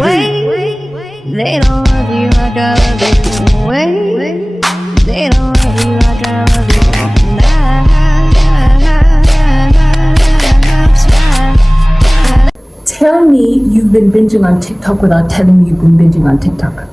Wait, they don't love you like I love you. Wait, they don't love you like I love you. Tell me you've been binging on TikTok without telling me you've been binging on TikTok.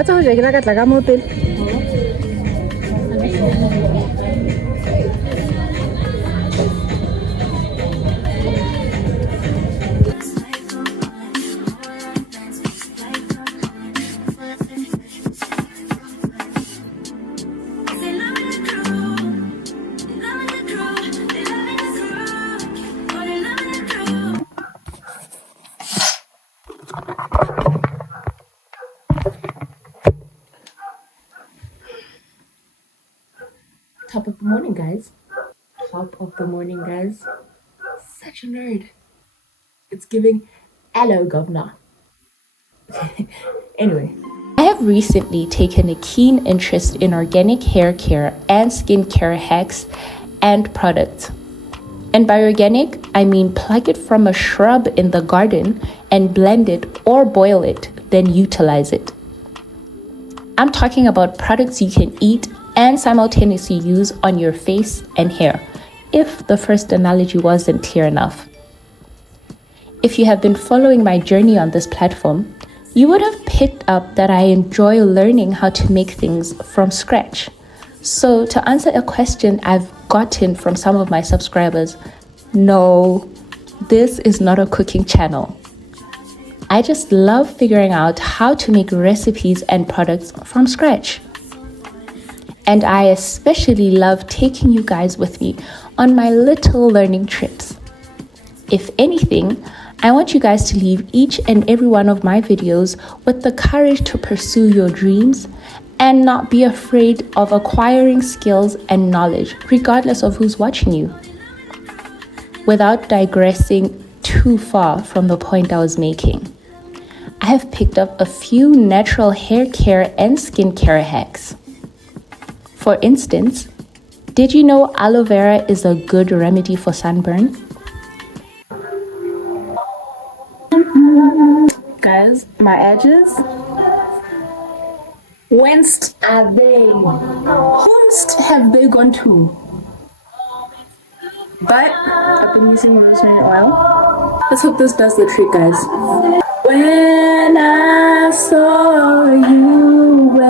Acha hoja kinakatla ka motel. Top of the morning, guys. Top of the morning, guys. Such a nerd. It's giving hello, governor. Anyway. I have recently taken a keen interest in organic hair care and skincare hacks and products. And by organic, I mean pluck it from a shrub in the garden and blend it or boil it, then utilize it. I'm talking about products you can eat and simultaneously use on your face and hair, if the first analogy wasn't clear enough. If you have been following my journey on this platform, you would have picked up that I enjoy learning how to make things from scratch. So to answer a question I've gotten from some of my subscribers, no, this is not a cooking channel. I just love figuring out how to make recipes and products from scratch. And I especially love taking you guys with me on my little learning trips. If anything, I want you guys to leave each and every one of my videos with the courage to pursue your dreams and not be afraid of acquiring skills and knowledge, regardless of who's watching you. Without digressing too far from the point I was making, I have picked up a few natural hair care and skincare hacks. For instance, did you know aloe vera is a good remedy for sunburn? Guys, my edges, whence are they? Whomst have they gone to? But I've been using rosemary oil. Let's hope this does the trick, guys. When I saw you,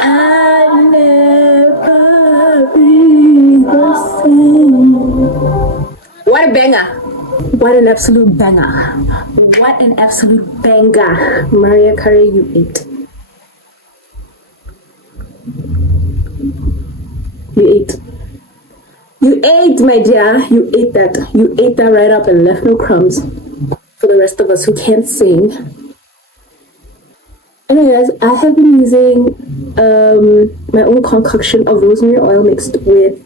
I'd never be the same. What a banger! What an absolute banger! What an absolute banger! Mariah Carey, you ate. You ate. You ate, my dear. You ate that. You ate that right up and left no crumbs. For the rest of us who can't sing. Anyways, I have been using my own concoction of rosemary oil mixed with.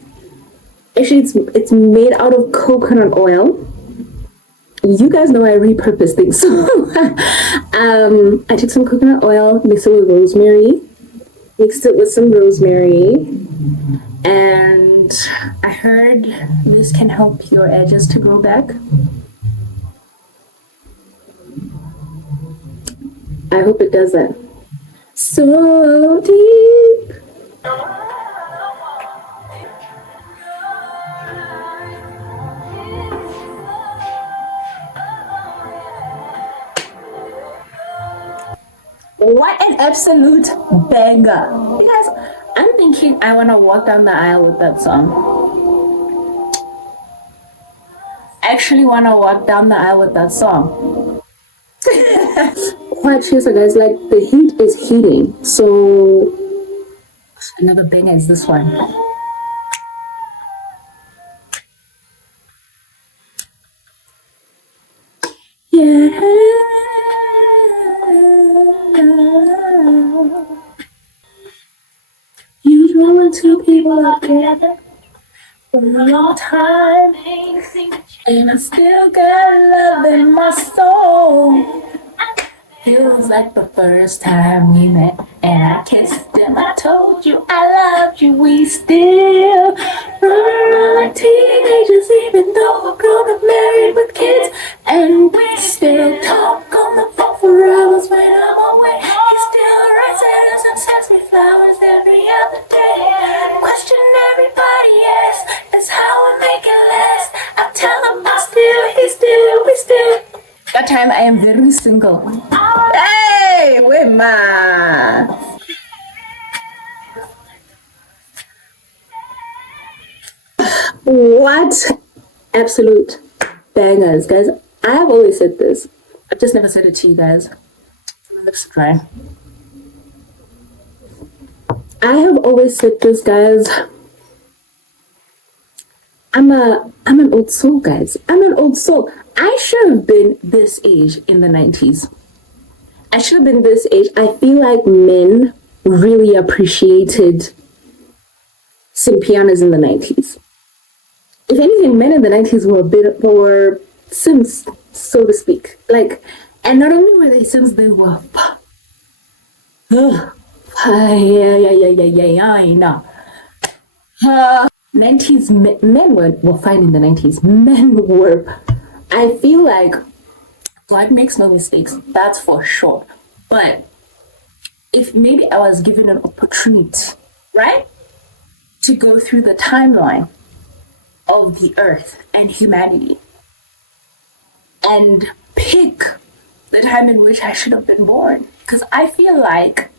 Actually, it's made out of coconut oil. You guys know I repurpose things. So I took some coconut oil, mixed it with rosemary, mixed it with some rosemary, and I heard this can help your edges to grow back. I hope it does that. So deep. What an absolute banger. You guys, I'm thinking I want to walk down the aisle with that song. I actually want to walk down the aisle with that song. Quite seriously, guys, like the heat is heating. So, another banger is this one. Yeah. Usually when two people are together for a long time, and I still got love in my soul. Feels like the first time we met, and I kissed him. I told you I loved you. We still run like teenagers, even though we're grown up, married with kids, and we still talk on the phone for hours when I'm away. He still writes letters and sends me flowers every other day. Question everybody asks, that's how we make it last. I tell him I still, he still, we still. That time I am very single. Hey, wait, ma. What absolute bangers, guys. I have always said this. I've just never said it to you guys. My lips are dry. I have always said this, guys. I'm an old soul, guys. I'm an old soul. I should have been this age in the 90s. I should have been this age. I feel like men really appreciated simpianas in the 90s. If anything, men in the 90s were sims, so to speak. Like, and not only were they sims, they were yeah, 90s men were fine in the 90s. Men were, I feel like, God makes no mistakes, that's for sure. But if maybe I was given an opportunity, right, to go through the timeline of the earth and humanity and pick the time in which I should have been born, because I feel like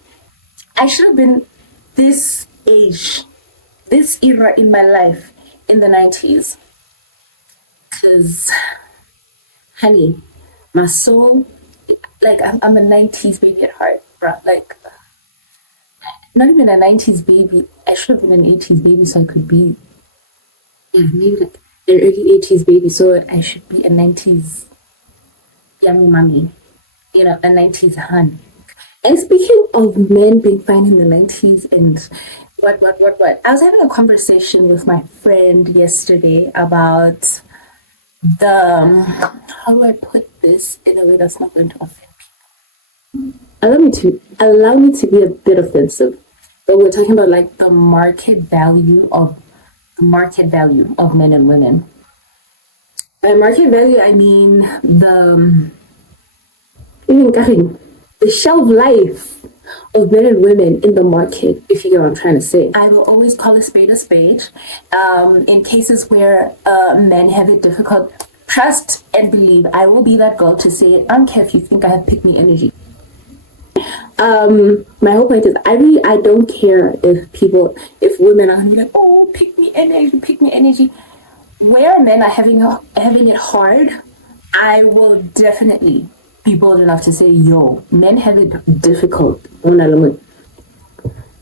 I should have been this age, this era in my life in the 90s. Because, honey, my soul, like I'm a 90s baby at heart, bro. Like, not even a 90s baby. I should have been an 80s baby so I could be, yeah, maybe like an early 80s baby, so I should be a 90s young mommy, you know, a 90s hun. And speaking of men being fine in the 90s and what, I was having a conversation with my friend yesterday about how do I put this in a way that's not going to offend people? Allow me to be a bit offensive, but we're talking about like the market value of men and women. By market value, I mean the shelf life of men and women in the market, if you get what I'm trying to say. I will always call a spade a spade. In cases where men have it difficult, trust and believe I will be that girl to say it. I don't care if you think I have pick me energy. My whole point is I don't care if women are like, oh, pick me energy. Where men are having it hard, I will definitely be bold enough to say, yo, men have it difficult.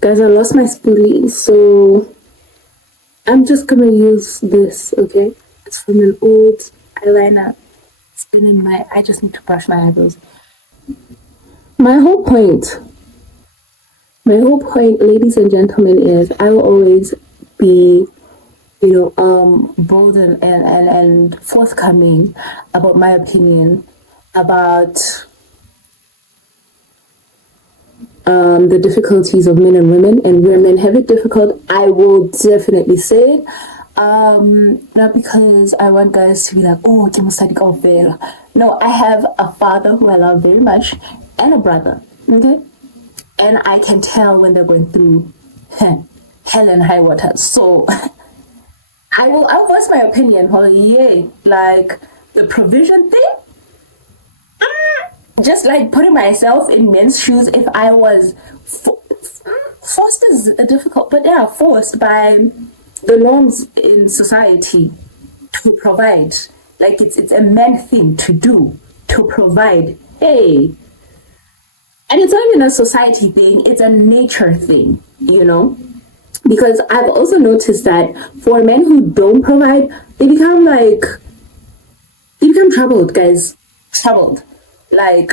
Guys, I lost my spoolie, so I'm just gonna use this, okay? It's from an old eyeliner. It's been in I just need to brush my eyebrows. My whole point, ladies and gentlemen, is I will always be, bold and forthcoming about my opinion about the difficulties of men and women, and where men have it difficult, I will definitely say it. Not because I want guys to be like, oh, no, I have a father who I love very much and a brother, okay? And I can tell when they're going through hell and high water. So I'll voice my opinion, like the provision thing. just like putting myself in men's shoes, if I was forced is difficult, but yeah, forced by the norms in society to provide. Like it's a man thing to do, to provide. Hey. And it's not even a society thing, it's a nature thing, you know? Because I've also noticed that for men who don't provide, they become troubled, guys. Troubled. Like,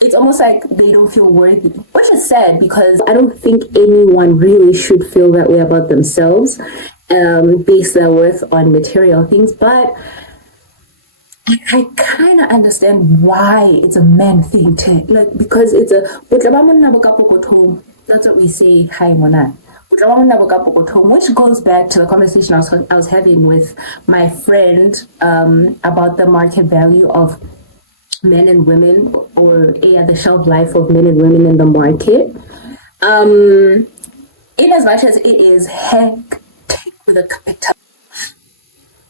it's almost like they don't feel worthy, which is sad because I don't think anyone really should feel that way about themselves, base their worth on material things. But I kind of understand why it's a man thing to, like, because it's a, that's what we say, hi, mona. Which goes back to the conversation I was having with my friend about the market value of men and women, or the shelf life of men and women in the market. In as much as it is hectic with a capital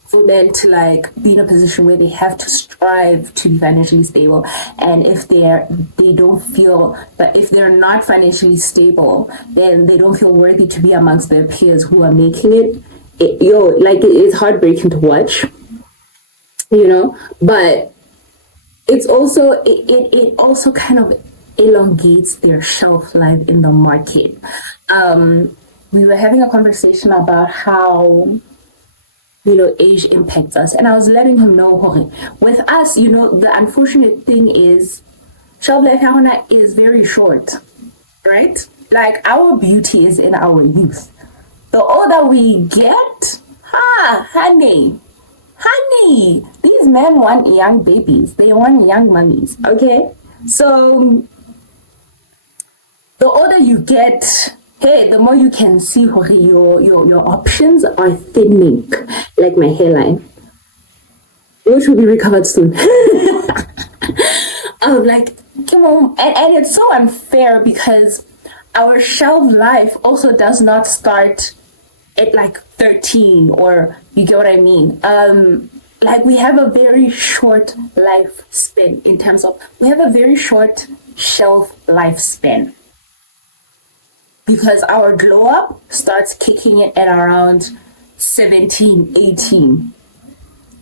for men to like be in a position where they have to strive to be financially stable, and if they don't feel that if they're not financially stable, then they don't feel worthy to be amongst their peers who are making it. It's heartbreaking to watch, you know. But it's also it also kind of elongates their shelf life in the market. We were having a conversation about how, you know, age impacts us. And I was letting him know, with us, you know, the unfortunate thing is, shelf life is very short, right? Like, our beauty is in our youth. The older we get, honey, these men want young babies. They want young mummies, okay? So, the older you get, hey, the more you can see your options are thinning, like my hairline, which will be recovered soon. Like, come on, and it's so unfair because our shelf life also does not start at like 13, or you get what I mean. Like, we have a very short lifespan in terms of, we have a very short shelf lifespan. Because our glow up starts kicking in at around 17, 18.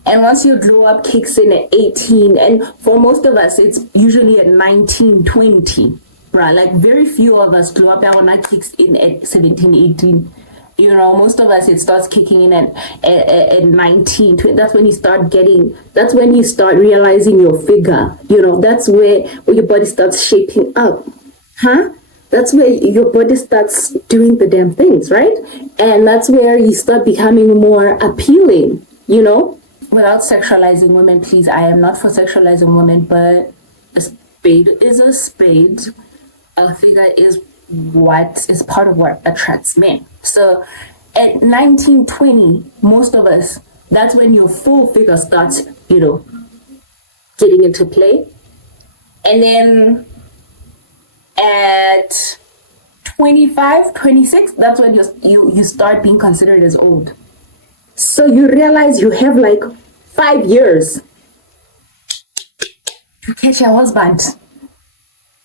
And once your glow up kicks in at 18, and for most of us, it's usually at 19, 20. Bruh, like very few of us glow up that one that kicks in at 17, 18. You know, most of us, it starts kicking in at 19, 20. That's when you start realizing your figure. You know, that's where your body starts shaping up. That's where your body starts doing the damn things, right? And that's where you start becoming more appealing, you know? Without sexualizing women, please, I am not for sexualizing women, but a spade is a spade. A figure is part of what attracts men. So at 19, 20, most of us, that's when your full figure starts, you know, getting into play. And then at 25, 26, that's when you start being considered as old. So you realize you have like 5 years to catch a husband.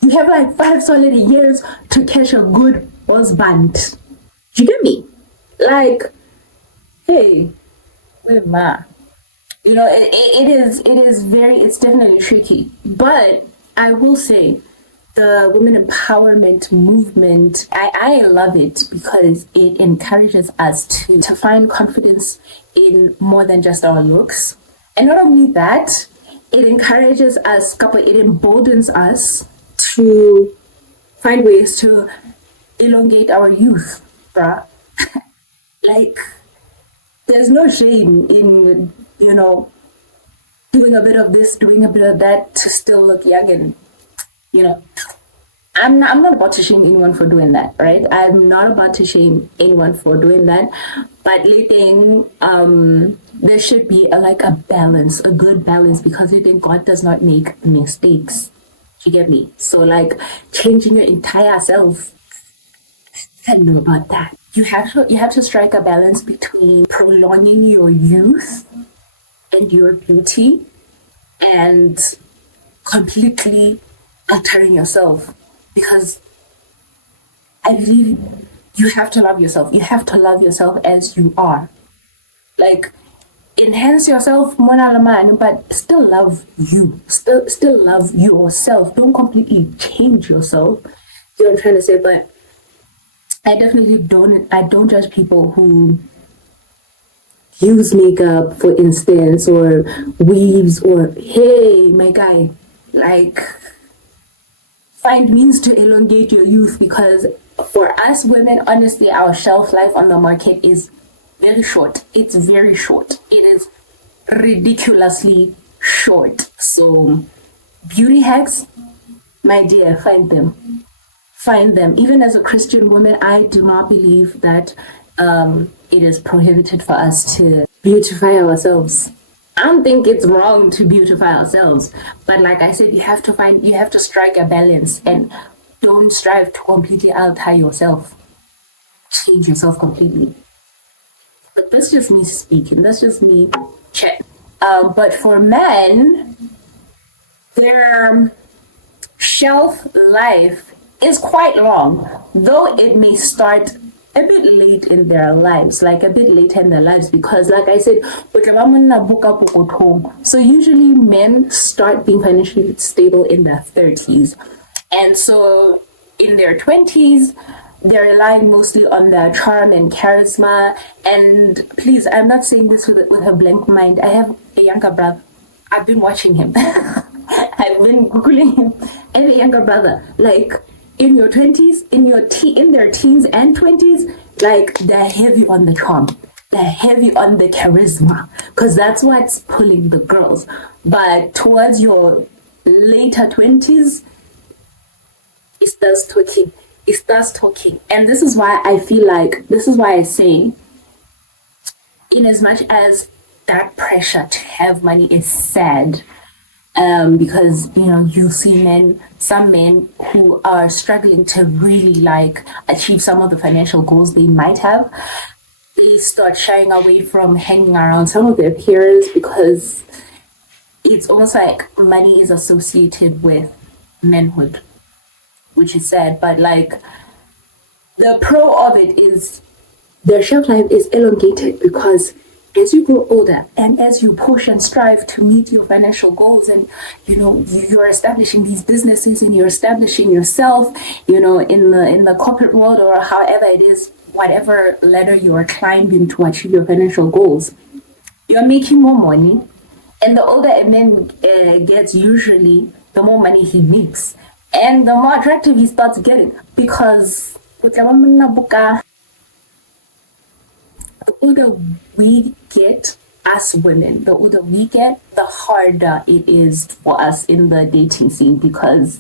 You have like 5 solid years to catch a good husband. Do you get me? Like, hey, wait, ma. You know, it's definitely tricky. But I will say, the women empowerment movement, I love it because it encourages us to find confidence in more than just our looks. And not only that, it encourages us, it emboldens us to find ways to elongate our youth, bruh. Like, there's no shame in, you know, doing a bit of this, doing a bit of that to still look young. And, you know, I'm not about to shame anyone for doing that, right? I'm not about to shame anyone for doing that. But letting, there should be a balance, a good balance, because I think God does not make mistakes. You get me? So like changing your entire self, I don't know about that. You have to strike a balance between prolonging your youth and your beauty, and completely altering yourself, because I believe you have to love yourself. You have to love yourself as you are. Like, enhance yourself, mona laman, but still love you. Still love yourself. Don't completely change yourself. You know what I'm trying to say? But I definitely don't judge people who use makeup, for instance, or weaves, or hey, my guy, like, find means to elongate your youth, because for us women, honestly, our shelf life on the market is very short. It's very short. It is ridiculously short. So, beauty hacks, my dear, find them. Find them. Even as a Christian woman, I do not believe that it is prohibited for us to beautify ourselves. I don't think it's wrong to beautify ourselves, but like I said, you have to strike a balance, and don't strive to completely alter yourself, change yourself completely. But that's just me speaking. That's just me chat. But for men, their shelf life is quite long, though it may start a bit late in their lives, because like I said, so usually men start being financially stable in their 30s. And so in their 20s, they're relying mostly on their charm and charisma. And please, I'm not saying this with a blank mind. I have a younger brother. I've been watching him. I've been Googling him. I have a younger brother. Like, in your 20s, in their teens and 20s, like, they're heavy on the charm. They're heavy on the charisma, because that's what's pulling the girls. But towards your later 20s, it starts talking. And this is why I say, in as much as that pressure to have money is sad, because you see some men who are struggling to really like achieve some of the financial goals they might have, they start shying away from hanging around some of their peers, because it's almost like money is associated with manhood, which is sad. But like, the pro of it is their shelf life is elongated, because as you grow older and as you push and strive to meet your financial goals, and you're establishing these businesses and you're establishing yourself, in the corporate world, or however it is, whatever ladder you are climbing to achieve your financial goals, you're making more money. And the older a man gets, usually the more money he makes, and the more attractive he starts getting, because the older we get, us women, the older we get, the harder it is for us in the dating scene, because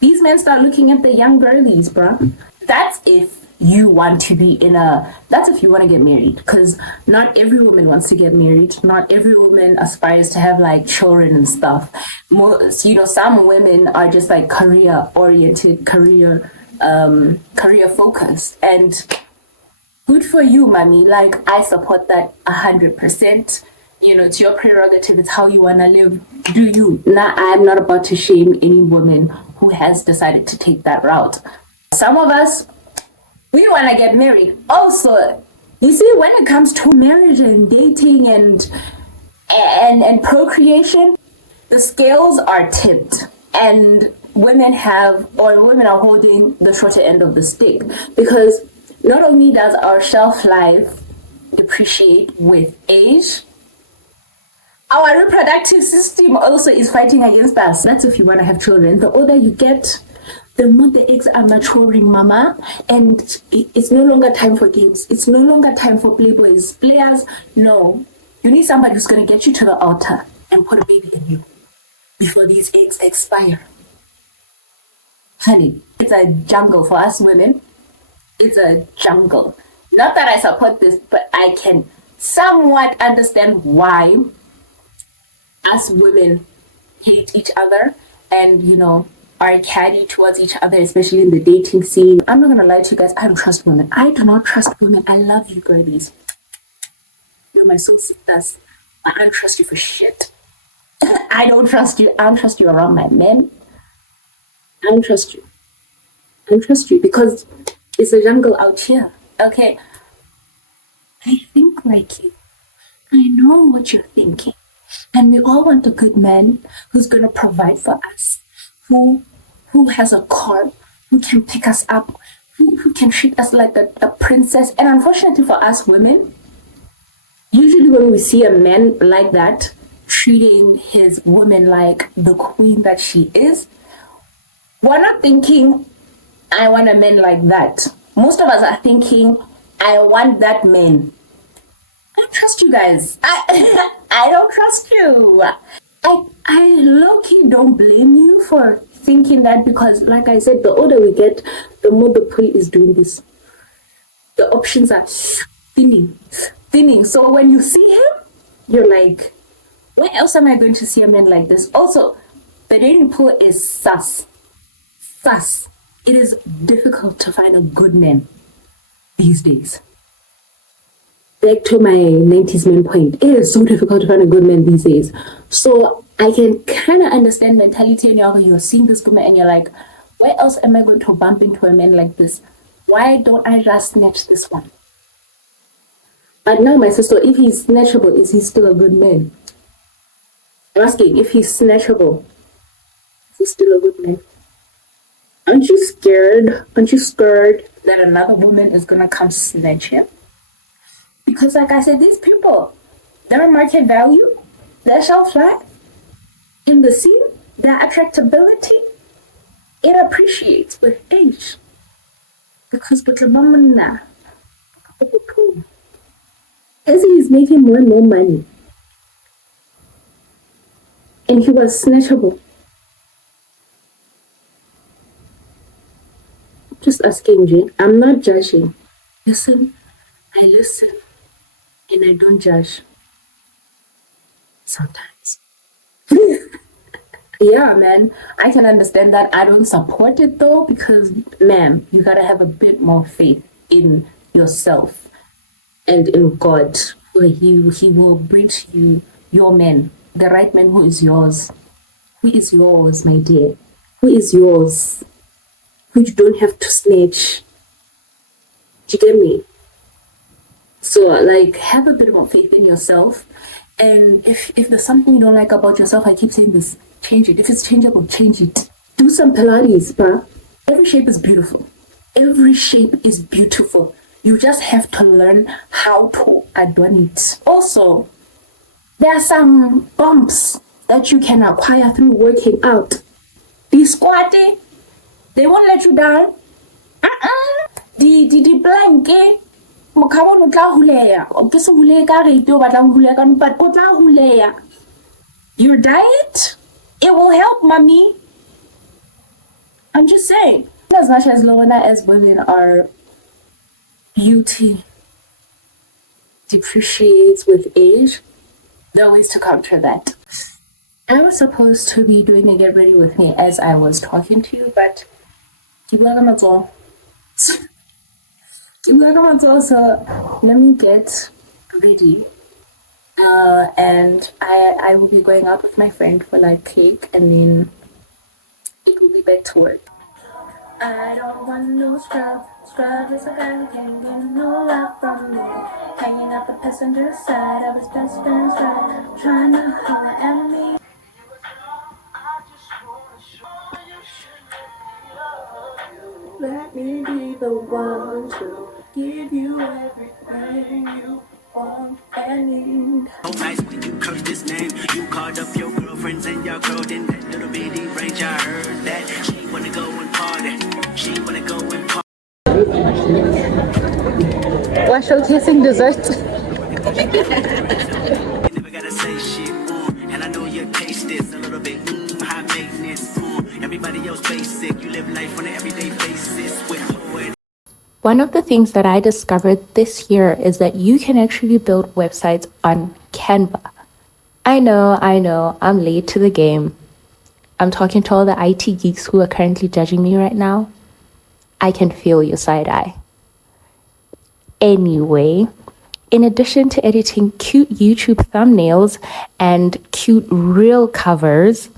these men start looking at the young girlies, bruh. That's if you want to get married, because not every woman wants to get married. Not every woman aspires to have like children and stuff. Some women are just like career oriented, career focused, and good for you, mommy. Like, I support that 100%. It's your prerogative. It's how you want to live. Do you? Now, I'm not about to shame any woman who has decided to take that route. Some of us, we want to get married. Also, you see, when it comes to marriage and dating and procreation, the scales are tipped, and women are holding the shorter end of the stick, because not only does our shelf life depreciate with age, our reproductive system also is fighting against us. That's if you want to have children. The older you get, the more the eggs are maturing, mama. And it's no longer time for games. It's no longer time for playboys. Players, no. You need somebody who's going to get you to the altar and put a baby in you before these eggs expire. Honey, it's a jungle for us women. It's a jungle. Not that I support this, but I can somewhat understand why us women hate each other and, are catty towards each other, especially in the dating scene. I'm not going to lie to you guys. I don't trust women. I do not trust women. I love you, girlies. You're my soul sisters. I don't trust you for shit. I don't trust you. I don't trust you around my men. I don't trust you. I don't trust you because it's a jungle out here. Okay. I think like you. I know what you're thinking. And we all want a good man who's gonna provide for us, who has a car, who can pick us up, who can treat us like a princess. And unfortunately for us women, usually when we see a man like that, treating his woman like the queen that she is, we're not thinking, I want a man like that. Most of us are thinking, I want that man. I don't trust you guys. I don't trust you. I low-key don't blame you for thinking that because, like I said, the older we get, the more the pull is doing this. The options are thinning. So when you see him, you're like, where else am I going to see a man like this? Also, the dating pool is sus. It is difficult to find a good man these days. Back to my 90s man point, it is so difficult to find a good man these days. So I can kind of understand mentality and you're seeing this good man and you're like, where else am I going to bump into a man like this? Why don't I just snatch this one? But now, my sister, if he's snatchable, is he still a good man? I'm asking, if he's snatchable, is he still a good man? Aren't you scared? Aren't you scared that another woman is gonna come snatch him? Because like I said, these people, their market value, their shelf life, in the scene, their attractability, it appreciates with age. Because as he is making more and more money, and he was snatchable. Just asking, Jane. I'm not judging. Listen, I listen, and I don't judge. Sometimes. Yeah, man, I can understand that. I don't support it though, because, ma'am, you gotta have a bit more faith in yourself and in God, where He will bring to you your man, the right man who is yours. Who is yours, my dear? Who is yours? Who you don't have to snatch. Do you get me? So, like, have a bit more faith in yourself. And if there's something you don't like about yourself, I keep saying this, change it. If it's changeable, change it. Do some Pilates, bruh. Every shape is beautiful. Every shape is beautiful. You just have to learn how to adorn it. Also, there are some bumps that you can acquire through working out. The squatting, they won't let you down. The blanket, your diet, it will help, mommy. I'm just saying, as much as Lorna as women are beauty depreciates with age, there are ways to counter that. I was supposed to be doing a get ready with me as I was talking to you, but so let me get ready. And I will be going out with my friend for like cake, and then it will be back to work. I don't want no scrub. Scrub is a guy who can't get no love from me. Hanging out the passenger side of his best friend's ride, trying to holler at me. Let me be the one to give you everything you want and need. Nice when you curse this name. You called up your girlfriends and your girl in that little bitty range. I heard that she wanna go and party. She wanna go and party. We're showcasing dessert. You never gotta say shit, and I know your taste is a little bit high maintenance. Everybody else basic. You live life on an everyday basis with poet. One of the things that I discovered this year is that you can actually build websites on Canva. I know, I'm late to the game. I'm talking to all the IT geeks who are currently judging me right now. I can feel your side eye. Anyway, In addition to editing cute YouTube thumbnails and cute reel covers,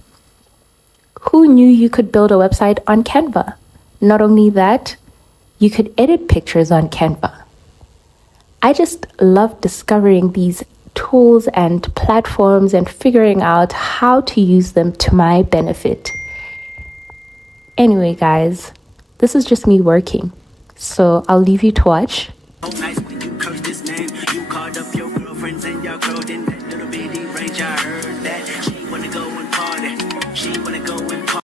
who knew you could build a website on Canva? Not only that, you could edit pictures on Canva. I just love discovering these tools and platforms and figuring out how to use them to my benefit. Anyway, guys, this is just me working. So I'll leave you to watch. Nice when you curse this name. You called up your girlfriends and y'all curled in that little bitty range. I heard that she wanna go and party. She wanna go and party.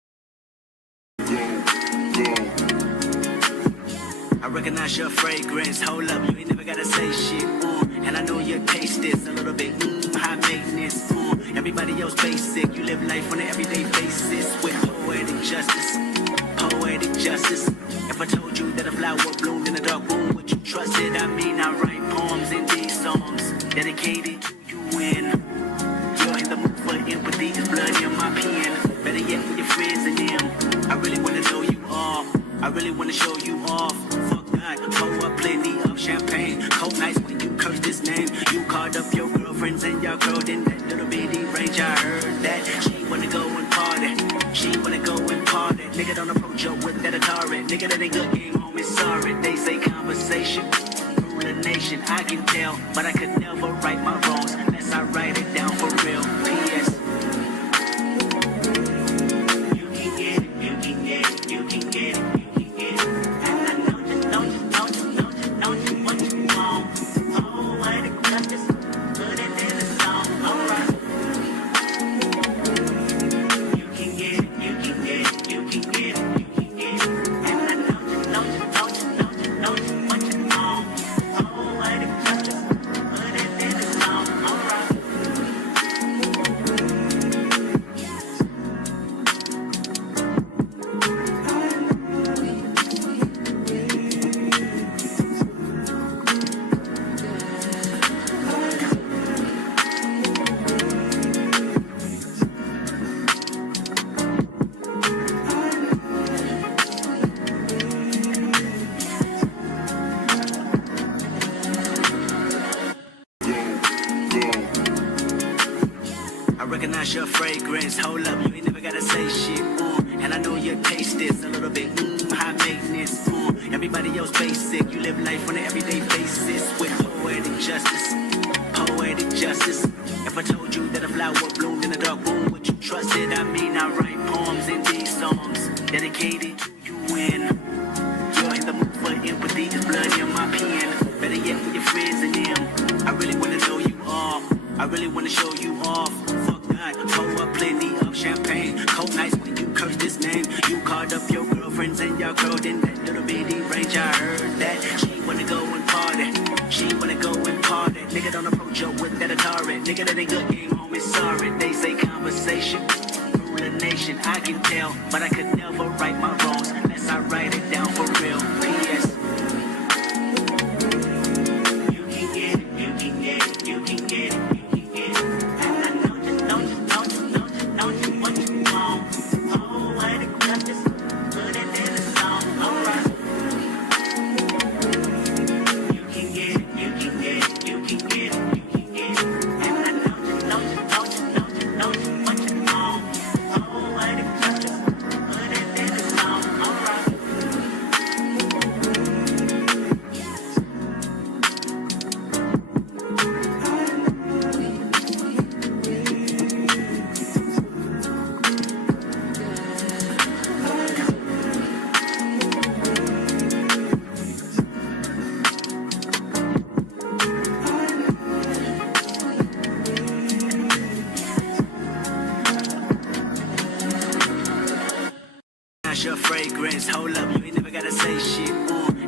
I recognize your fragrance. Hold up, you ain't never gotta say shit. And I know your taste is a little bit high maintenance. Everybody else basic. You live life on an everyday basis with poetic justice. Poetic justice. If I told you that a flower bloomed in a dark room, would you trust it? I mean, I write poems in these songs dedicated to you when you're in the mood for empathy. There's blood in my pen. Better yet, with your friends and them. I really wanna know you all. I really wanna show you off. Fuck that, pour up plenty of champagne. Cold nights when you curse this name. You called up your girlfriends and y'all curled in that little bitty range. I heard that she wanna go and party. She wanna go and party. Nigga don't approach her with that Atari. Nigga that ain't good game, homie, sorry. They say conversation rule a nation. I can tell, but I could never right my wrongs unless I write it down for real. P.S. You can get it, you can get it, you can get it, you can get it. And I know you what you want. Oh, I got this, put it in the song, alright. You can get it, you can get it, you can get it, you can get it. And I know you what you want. Oh, I got this, put it in the song, alright. I recognize your fragrance. Hold up, you ain't never gotta say shit. And I know your taste is a little bit high maintenance. Everybody else basic. You live life on an everyday basis with poetic justice. Poetic justice. If I told you that a flower bloomed in a dark room, would you trust it? I mean, I write poems in these songs dedicated to you when you're in the mood for empathy. There's blood in my pen. Better yet, with your friends and them. I really wanna know you all. I really wanna show you off. Fuck that, pour up plenty of champagne. Cold nights when you curse this name. You called up your girlfriends and y'all curled in that little bitty range. I heard that she wanna go and party. She wanna go and party. Nigga don't approach her with that Atari. Nigga that ain't good game, homie, sorry. They say conversation rule a nation. I can tell, but I could never right my wrongs unless I write it down for real. P.S. You can get it, you can get it, you can get it. What you want. Oh, I got this, put it in the song, alright. You can get it, you can get it, you can get it, you can get it. And I know what you want. Oh, I got this, put it in the song, alright. Your fragrance, hold up, you ain't never gotta say shit.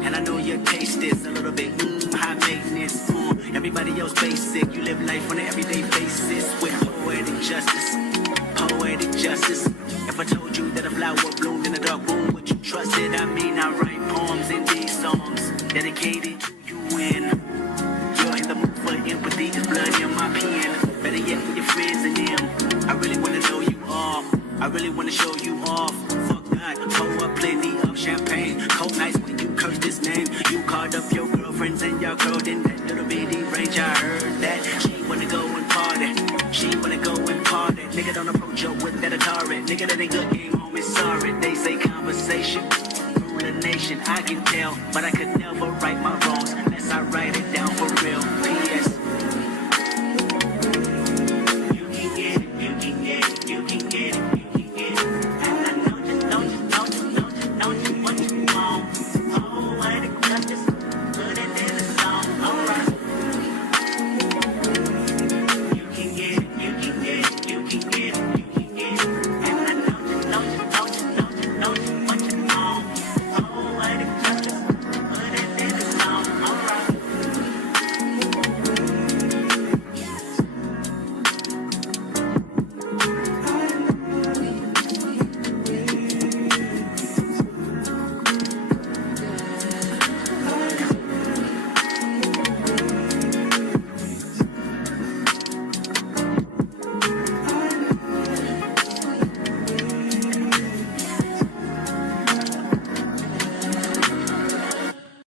And I know your taste is a little bit high maintenance. Everybody else basic. You live life on an everyday basis with poetic justice. Poetic justice. If I told you that a flower bloomed in a dark room, would you trust it? I mean, I write poems in these songs dedicated to you when you're in the mood for empathy. There's blood in my pen. Better yet, with your friends and them. I really wanna know you all. I really wanna show you off. Fuck that, pour up plenty of champagne. Cold nights when you curse this name. You called up your girlfriend. friends and y'all growed in that little bitty range. I heard that she wanna go and party. She wanna go and party. Nigga don't approach her with that Atari. Nigga that ain't good game home is sorry. They say conversation rule a nation. I can tell, but I could never right my wrongs unless I write it down for real.